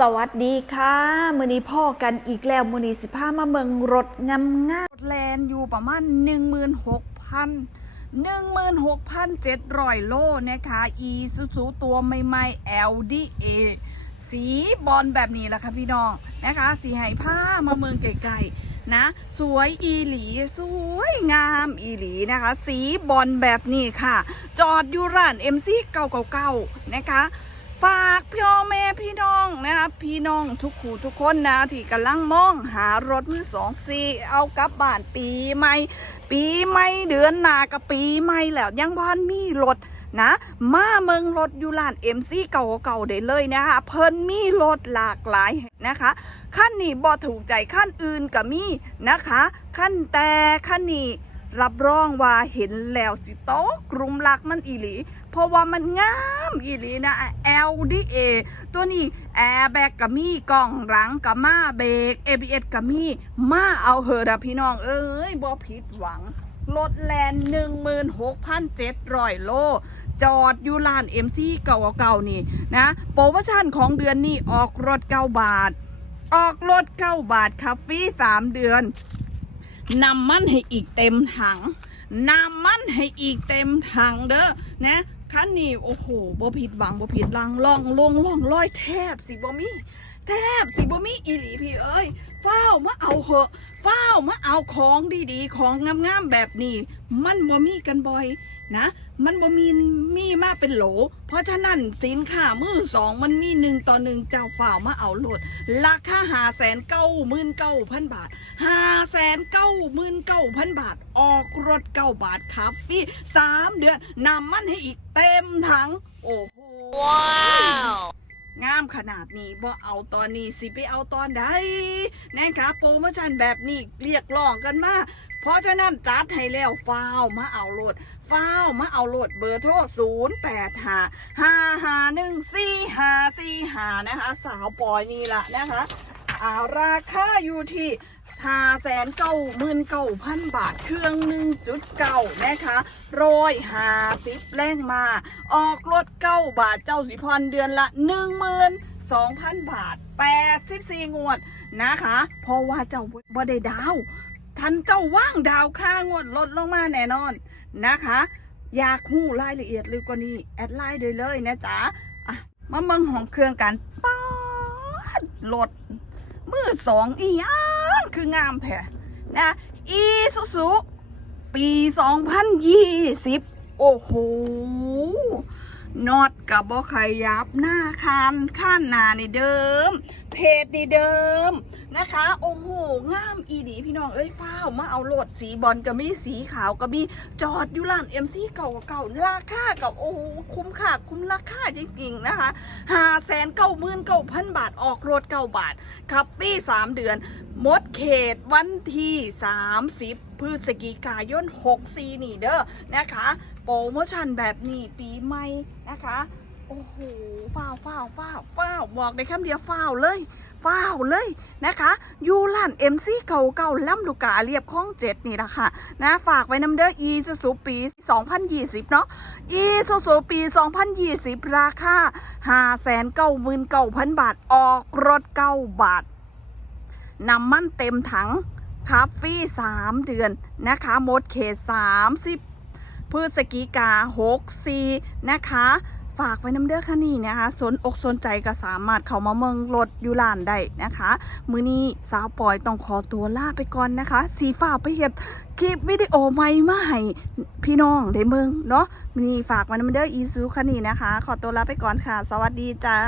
สวัสดีค่ะมือนี้พ่อกันอีกแล้วมือนี้สิพามาเมืองรถงามงามรถแลนอยู่ประมาณ 16,000 16,700 โลนะคะอีซูซูตัวใหม่ๆ LDA สีบอลแบบนี้แหละค่ะพี่น้องนะคะ สีไหผ้ามาเมืองไกลๆนะ สวยอีหลี สวยงามอีหลีนะคะ สีบอลแบบนี้ค่ะ จอดอยู่ร้าน MC เก่าๆนะคะ ฝากพ่อแม่พี่น้องนะครับพี่น้องทุกคู่ทุกคนนะที่กำลังมองหารถมือสองซีเอากลับบ้านปีใหม่ ปีใหม่เดือนหนากับปีใหม่แล้วยังบ้านมีรถนะมาเมืองรถอยู่ร้านเอ็มซีเก่าๆได้เลยนะคะเพิ่นมีรถหลากหลายนะคะขั้นนี้บ่ถูกใจขั้นอื่นก็มีนะคะขั้นแต่ขั้นนี้ รับรองว่าเห็นแล้วสิโตะกรุมรักมันอีหลี เพราะว่ามันงามอีหลีนะ LDA ตัวนี้แอร์แบกกับมีกล้องหลังกับมาเบรก ABS กับมีมาเอาเหอะนะพี่น้อง เอ้ยบ่ผิดหวังรถแลนด์16,700โล จอดอยู่ลาน MC เก่าๆนี่นะ โปรโมชั่นของเดือนนี้ออกรถ9บาท ออกรถ9บาทคาฟรี3เดือน นำมันให้อีกเต็มถังนำมันให้อีกเต็มถังเด้อนะคันนี้โอ้โหบ่ผิดหวังบ่ผิดลังล่องลงล่องลอยแทบสิบ่มีแทบสิบ่มีอีหลีพี่เอ้ยเฝ้ามาเอาเหอะเฝ้ามาเอาของดีๆ ของงามๆแบบนี้ มันบ่มีกันบ่อยนะ มันบ่มีมีมาเป็นโหล เพราะฉะนั้นสินค้ามือสองมันมีหนึ่งต่อหนึ่งเจ้าฝ่าวมาเอาโหลด ราคาหาแสนเก้าหมื่นเก้าพันบาทหาแสนเก้าหมื่นเก้าพันบาท ออกรถเก้าบาทครับพี่สามเดือนนำมันให้อีกเต็มถัง โอ้โห ว้าวามขนาดนี้บ่เอาตอนนี้สิไปเอาตอนใดแนะคะโปรโมชั่นแบบนี้เรียกร้องกันมาเพราะฉะนั้นจัดให้แล้วฟ้าวมาเอาโหลดฟ้าวมาเอาโหลดเบอร์โทร0 8 5 5 5 1 4 5 4 5นะคะ สาวปอยนี่ละนะคะอาราคาอยู่ที่ ห้าแสนเก้าหมื่นเก้าพันบาทเครื่องหนึ่งจุดเก้านะคะร้อยห้าสิบแรงมา ออกรถเก้าบาทเจ้าสิพรเดือนละหนึ่งหมื่นสองพันบาทแปดสิบสี่งวดนะคะ เพราะว่าเจ้าบ่ได้ดาวทันเจ้าว่างดาวค่างวดลดลงมาแน่นอนนะคะ อยากหู้รายละเอียดลึกกว่านี้แอดไลน์ได้เลยนะจ๊ะอะมาเมืองของเครื่องกันป๊าดรถมือสองอีอ่า คืองามแท้นะอีซูซูปี 2020 โอ้โห นอตกับบอขยับหน้าคานข้านหนานี่เดิม เพจนี่เดิมนะคะ โอ้โหงามอีดีพี่น้องเอ้ยฟ้าวมาเอาโหลดสีบอลก็มีสีขาวก็มีจอดอยู่ร้านเอ็มซีเก่าเก่าๆราคากับโอ้คุ้มค่าคุ้มราคาจริงๆนะคะห้าแสนเก้าหมื่นเก้าพันบาทออกรถเก้าบาทครับปี้สามเดือนหมดเขตวันที่สามสิบพฤศจิกายน6ซีนี่เด้อนะคะ โปรโมชั่นแบบนี้ปีใหม่นะคะโอ้โหฟ้าวฟ้าวฟ้าวฟ้าวบอกในคำเดียวฟ้าวเลยฟ้าวเลยนะคะยูลานเอ็มซีเก่าเก่าล่ำลูกกาเรียบข้องเจ็ดนี่ละค่ะนะฝากไว้น้ำเด้ออีซูซูปี 2020 เนาะอีซูซูปี 2020 ราคา5 9 9 9 0 0 0 บาท ออกรถ 9 บาท น้ำมันเต็มถัง คาฟรี่3เดือนนะคะหมดเขต30พฤศจิกา64นะคะฝากไว้น้ำเด้อค่ะนี่นะคะสนอกสนใจก็สามารถเข้ามาเมืองรถอยูลานได้นะคะ มือนี้สาวปอยต้องขอตัวลาไปก่อนนะคะ สีฝากไปเห็ดคลิปวิดีโอใหม่มาให้พี่น้องได้เมืองเนาะมือนี้ฝากไว้น้ำเด้ออีซูค่ะนี่นะคะ ขอตัวลาไปก่อนค่ะ สวัสดีจ้า